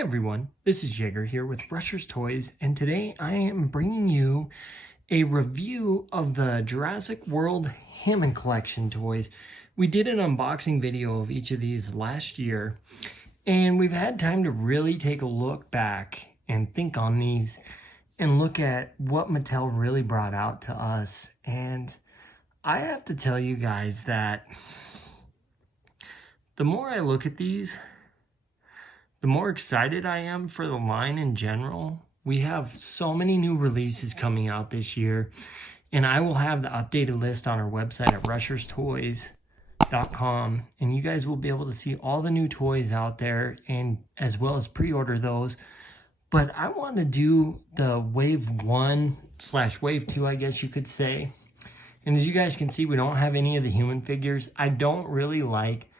Hey everyone, this is Jaeger here with Rusherstoys, and today I am bringing you a review of the Jurassic World Hammond Collection toys. We did an unboxing video of each of these last year, and we've had time to really take a look back and think on these and look at what Mattel really brought out to us. And I have to tell you guys that the more I look at these, the more excited I am for the line in general. We have so many new releases coming out this year, and I will have the updated list on our website at rusherstoys.com, and you guys will be able to see all the new toys out there, and as well as pre-order those. But I want to do the wave 1/wave 2, I guess you could say. And as you guys can see, we don't have any of the human figures. I don't really like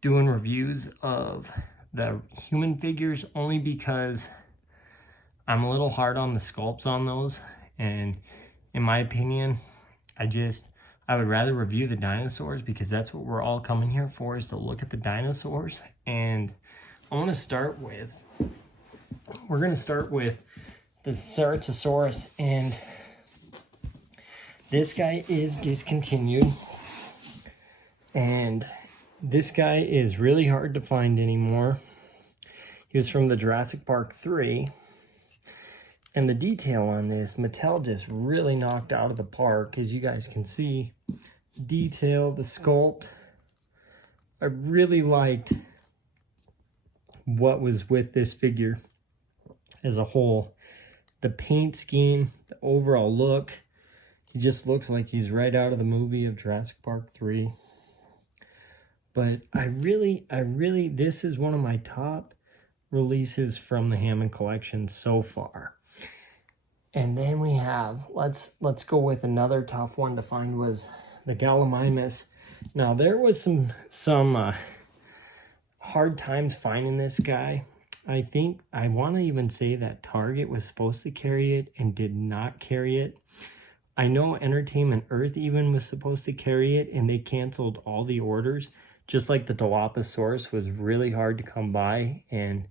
doing reviews of the human figures only because I'm a little hard on the sculpts on those, and in my opinion, I would rather review the dinosaurs because that's what we're all coming here for, is to look at the dinosaurs. And we're going to start with the Ceratosaurus, and this guy is discontinued, and this guy is really hard to find anymore. He was from the Jurassic Park 3. And the detail on this, Mattel just really knocked out of the park. As you guys can see, detail, the sculpt. I really liked what was with this figure as a whole. The paint scheme, the overall look. He just looks like he's right out of the movie of Jurassic Park 3. But I really, this is one of my top releases from the Hammond Collection so far. And then we have, let's go with another tough one to find, was the Gallimimus. Now there was some hard times finding this guy. I think I want to even say that Target was supposed to carry it and did not carry it. I know Entertainment Earth even was supposed to carry it, and they canceled all the orders. Just like the Dilophosaurus was really hard to come by, and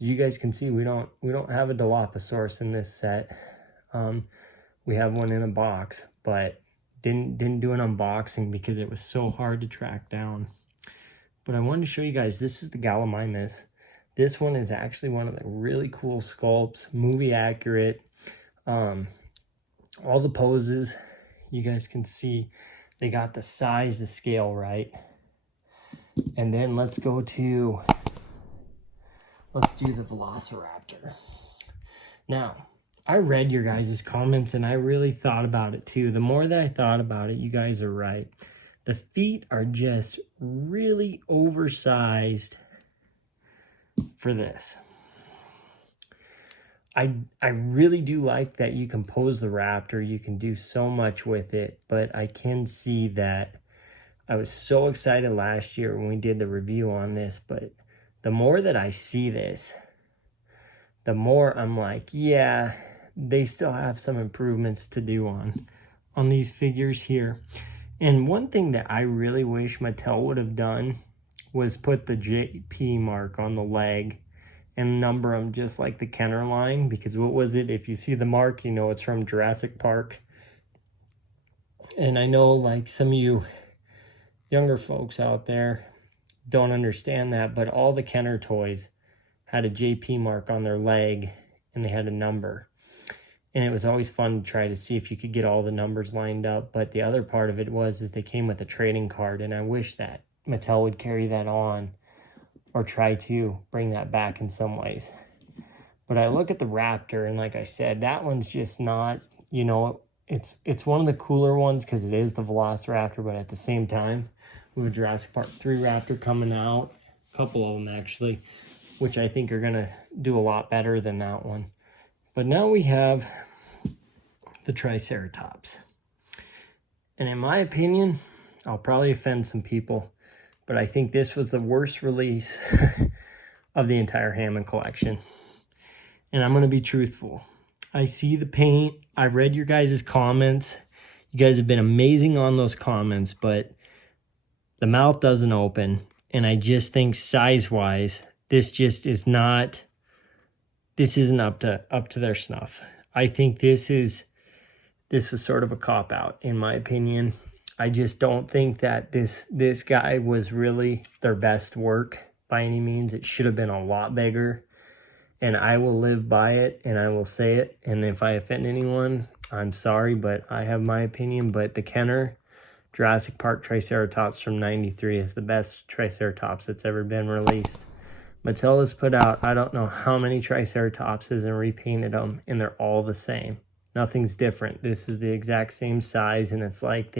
as you guys can see, we don't have a Dilophosaurus in this set. We have one in a box, but didn't do an unboxing because it was so hard to track down. But I wanted to show you guys, this is the Gallimimus. This one is actually one of the really cool sculpts, movie accurate. All the poses, you guys can see, they got the size, the scale right. And then let's do the Velociraptor. Now, I read your guys' comments and I really thought about it too. The more that I thought about it, you guys are right. The feet are just really oversized for this. I really do like that you can pose the raptor. You can do so much with it, but I can see that I was so excited last year when we did the review on this, but the more that I see this, the more I'm like, yeah, they still have some improvements to do on these figures here. And one thing that I really wish Mattel would have done was put the JP mark on the leg and number them just like the Kenner line, because what was it? If you see the mark, you know it's from Jurassic Park. And I know like some of you younger folks out there don't understand that, but all the Kenner toys had a JP mark on their leg and they had a number. And it was always fun to try to see if you could get all the numbers lined up. But the other part of it is they came with a trading card, and I wish that Mattel would carry that on or try to bring that back in some ways. But I look at the Raptor, and like I said, that one's just not, you know, it's one of the cooler ones because it is the Velociraptor, but at the same time, we have a Jurassic Park 3 Raptor coming out, a couple of them actually, which I think are going to do a lot better than that one. But now we have the Triceratops. And in my opinion, I'll probably offend some people, but I think this was the worst release of the entire Hammond Collection. And I'm going to be truthful. I see the paint. I read your guys' comments. You guys have been amazing on those comments, but the mouth doesn't open. And I just think size-wise, this just is not this isn't up to their snuff. I think this was sort of a cop-out, in my opinion. I just don't think that this guy was really their best work by any means. It should have been a lot bigger, and I will live by it, and I will say it. And if I offend anyone, I'm sorry, but I have my opinion. But the Kenner Jurassic Park Triceratops from '93 is the best Triceratops that's ever been released. Mattel has put out, I don't know how many Triceratopses and repainted them, and they're all the same. Nothing's different. This is the exact same size, and it's like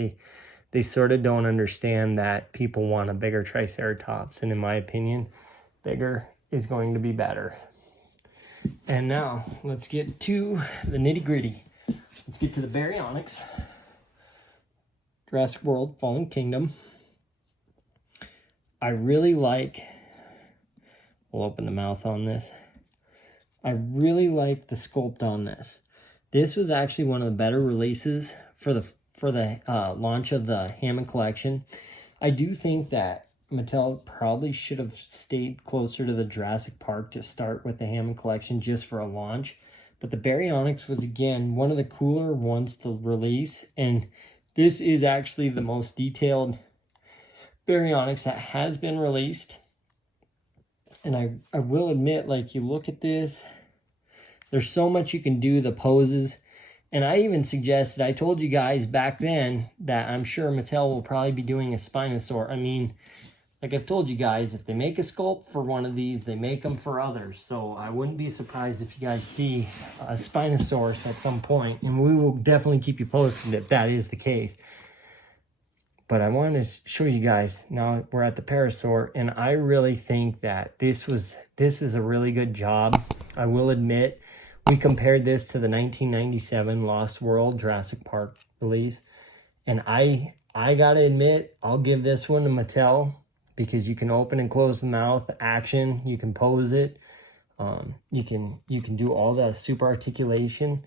they sort of don't understand that people want a bigger Triceratops, and in my opinion, bigger is going to be better. And now, let's get to the nitty-gritty. Let's get to the Baryonyx. Jurassic World Fallen Kingdom. I really like, we'll open the mouth on this. I really like the sculpt on this. This was actually one of the better releases for the launch of the Hammond Collection. I do think that Mattel probably should have stayed closer to the Jurassic Park to start with the Hammond Collection just for a launch. But the Baryonyx was, again, one of the cooler ones to release. And this is actually the most detailed Baryonyx that has been released. And I will admit, like, you look at this, there's so much you can do, the poses. And I even suggested, I told you guys back then that I'm sure Mattel will probably be doing a Spinosaur. I mean, like I've told you guys, if they make a sculpt for one of these, they make them for others. So I wouldn't be surprised if you guys see a Spinosaurus at some point. And we will definitely keep you posted if that is the case. But I wanted to show you guys, now we're at the Parasaur, and I really think that this is a really good job. I will admit, we compared this to the 1997 Lost World Jurassic Park release. And I gotta admit, I'll give this one to Mattel, because you can open and close the mouth, action, you can pose it. You can do all the super articulation.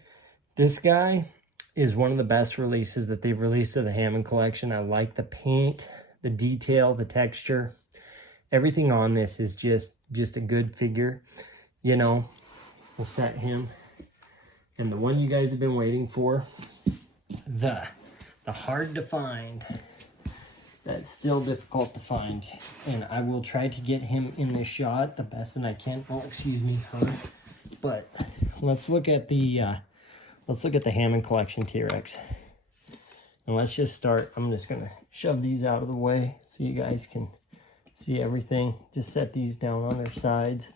This guy is one of the best releases that they've released of the Hammond Collection. I like the paint, the detail, the texture. Everything on this is just a good figure. You know, we'll set him. And the one you guys have been waiting for, the hard to find. That's still difficult to find. And I will try to get him in this shot the best that I can. Oh, excuse me, Hunter. But let's look at the Hammond Collection T-Rex. And let's just start. I'm just gonna shove these out of the way so you guys can see everything. Just set these down on their sides.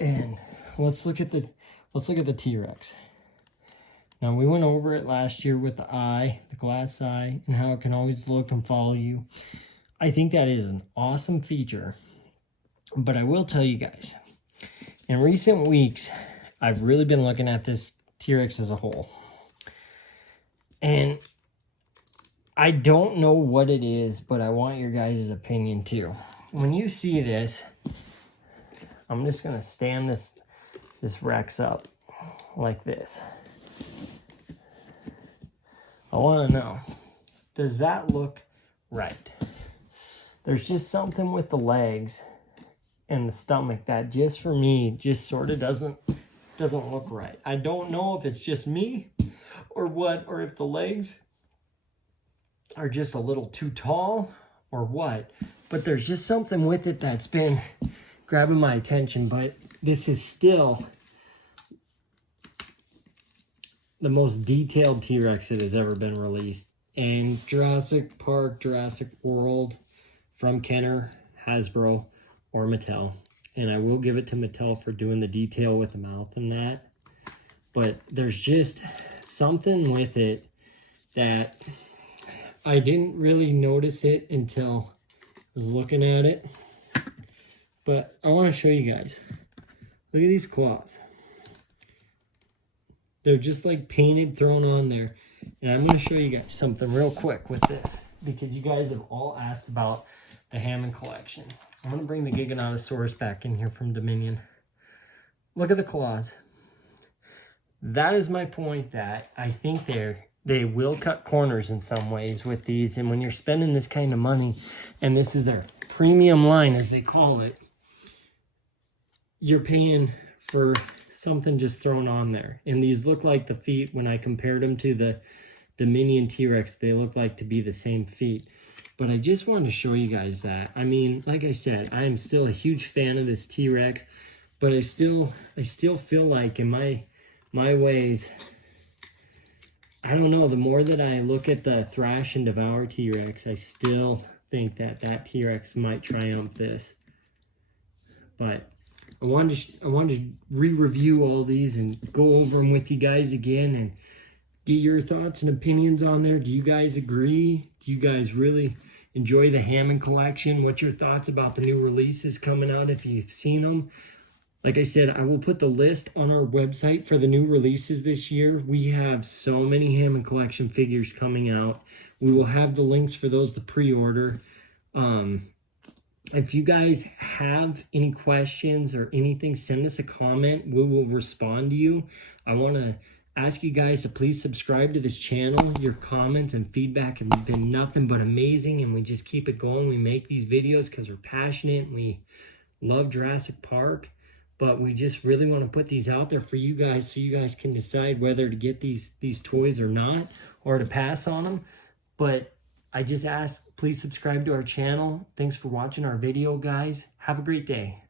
And let's look at the T-Rex. Now, we went over it last year with the eye, the glass eye, and how it can always look and follow you. I think that is an awesome feature. But I will tell you guys, in recent weeks, I've really been looking at this T-Rex as a whole. And I don't know what it is, but I want your guys' opinion too. When you see this, I'm just going to stand this Rex up like this. I want to know, does that look right? There's just something with the legs and the stomach that just for me just sort of doesn't look right. I don't know if it's just me or what, or if the legs are just a little too tall or what, but there's just something with it that's been grabbing my attention. But this is still the most detailed T-Rex that has ever been released. And Jurassic Park, Jurassic World from Kenner, Hasbro, or Mattel. And I will give it to Mattel for doing the detail with the mouth and that. But there's just something with it that I didn't really notice it until I was looking at it. But I want to show you guys. Look at these claws. They're just like painted, thrown on there. And I'm going to show you guys something real quick with this, because you guys have all asked about the Hammond Collection. I'm going to bring the Giganotosaurus back in here from Dominion. Look at the claws. That is my point, that I think they will cut corners in some ways with these. And when you're spending this kind of money, and this is their premium line, as they call it, you're paying for something just thrown on there. And these look like the feet. When I compared them to the Dominion T-Rex, they look like to be the same feet. But I just wanted to show you guys that. I mean, like I said, I am still a huge fan of this T-Rex, but I still feel like in my ways, I don't know, the more that I look at the Thrash and Devour T-Rex, I still think that T-Rex might triumph this. But I wanted to re-review all these and go over them with you guys again and get your thoughts and opinions on there. Do you guys agree? Do you guys really enjoy the Hammond collection? What's your thoughts about the new releases coming out if you've seen them? Like I said, I will put the list on our website for the new releases this year. We have so many Hammond Collection figures coming out. We will have the links for those to pre-order. If you guys have any questions or anything, send us a comment. We will respond to you. I want to ask you guys to please subscribe to this channel. Your comments and feedback have been nothing but amazing, and we just keep it going. We make these videos because we're passionate and we love Jurassic Park. But we just really want to put these out there for you guys so you guys can decide whether to get these toys or not, or to pass on them. But I just ask, please subscribe to our channel. Thanks for watching our video, guys. Have a great day.